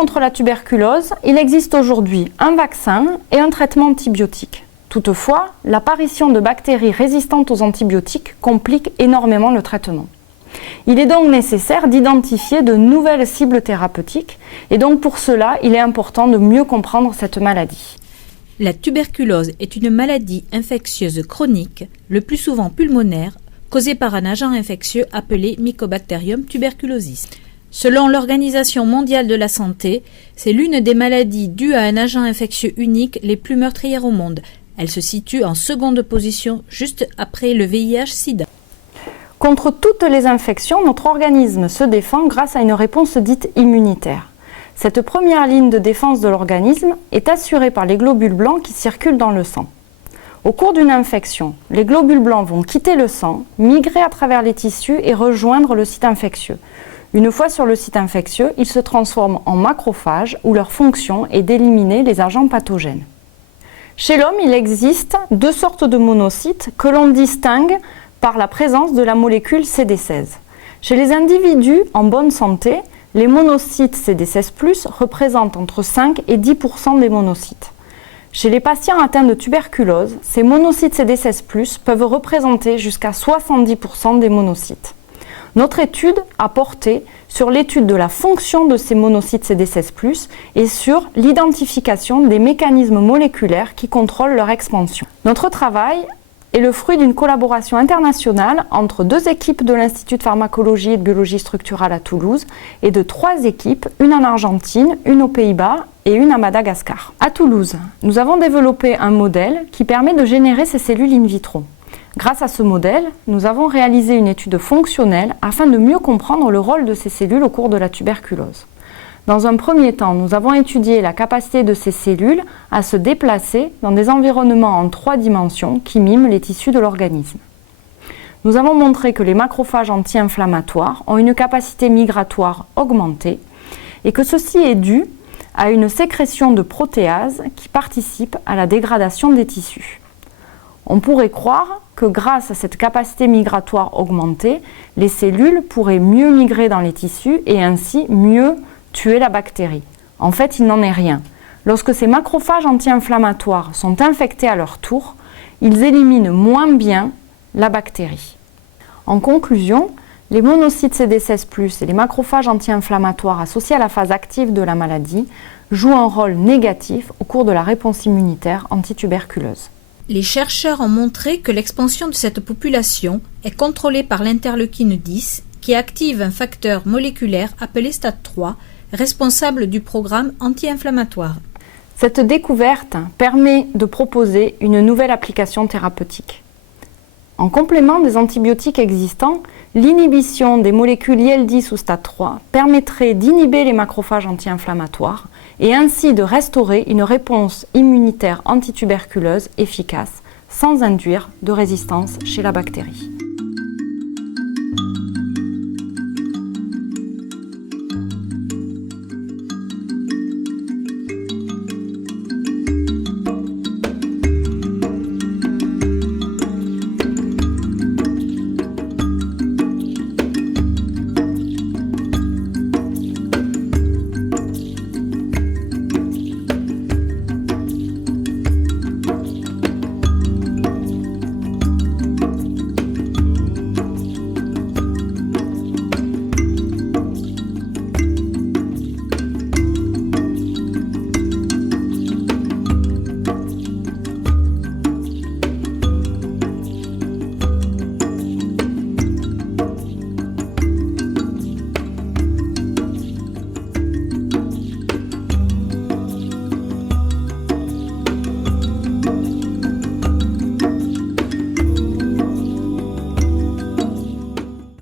contre la tuberculose, il existe aujourd'hui un vaccin et un traitement antibiotique. Toutefois, l'apparition de bactéries résistantes aux antibiotiques complique énormément le traitement. Il est donc nécessaire d'identifier de nouvelles cibles thérapeutiques et donc pour cela, il est important de mieux comprendre cette maladie. La tuberculose est une maladie infectieuse chronique, le plus souvent pulmonaire, causée par un agent infectieux appelé Mycobacterium tuberculosis. Selon l'Organisation mondiale de la santé, c'est l'une des maladies dues à un agent infectieux unique les plus meurtrières au monde. Elle se situe en seconde position, juste après le VIH-Sida. Contre toutes les infections, notre organisme se défend grâce à une réponse dite immunitaire. Cette première ligne de défense de l'organisme est assurée par les globules blancs qui circulent dans le sang. Au cours d'une infection, les globules blancs vont quitter le sang, migrer à travers les tissus et rejoindre le site infectieux. Une fois sur le site infectieux, ils se transforment en macrophages où leur fonction est d'éliminer les agents pathogènes. Chez l'homme, il existe deux sortes de monocytes que l'on distingue par la présence de la molécule CD16. Chez les individus en bonne santé, les monocytes CD16+, représentent entre 5 et 10% des monocytes. Chez les patients atteints de tuberculose, ces monocytes CD16+, peuvent représenter jusqu'à 70% des monocytes. Notre étude a porté sur l'étude de la fonction de ces monocytes CD16+, et sur l'identification des mécanismes moléculaires qui contrôlent leur expansion. Notre travail est le fruit d'une collaboration internationale entre deux équipes de l'Institut de pharmacologie et de biologie structurale à Toulouse et de 3 équipes, une en Argentine, une aux Pays-Bas et une à Madagascar. À Toulouse, nous avons développé un modèle qui permet de générer ces cellules in vitro. Grâce à ce modèle, nous avons réalisé une étude fonctionnelle afin de mieux comprendre le rôle de ces cellules au cours de la tuberculose. Dans un premier temps, nous avons étudié la capacité de ces cellules à se déplacer dans des environnements en 3 dimensions qui miment les tissus de l'organisme. Nous avons montré que les macrophages anti-inflammatoires ont une capacité migratoire augmentée et que ceci est dû à une sécrétion de protéases qui participent à la dégradation des tissus. On pourrait croire que grâce à cette capacité migratoire augmentée, les cellules pourraient mieux migrer dans les tissus et ainsi mieux tuer la bactérie. En fait, il n'en est rien. Lorsque ces macrophages anti-inflammatoires sont infectés à leur tour, ils éliminent moins bien la bactérie. En conclusion, les monocytes CD16+, et les macrophages anti-inflammatoires associés à la phase active de la maladie jouent un rôle négatif au cours de la réponse immunitaire antituberculeuse. Les chercheurs ont montré que l'expansion de cette population est contrôlée par l'interleukine 10 qui active un facteur moléculaire appelé STAT3, responsable du programme anti-inflammatoire. Cette découverte permet de proposer une nouvelle application thérapeutique. En complément des antibiotiques existants, l'inhibition des molécules IL-10 ou STAT3 permettrait d'inhiber les macrophages anti-inflammatoires et ainsi de restaurer une réponse immunitaire antituberculeuse efficace sans induire de résistance chez la bactérie.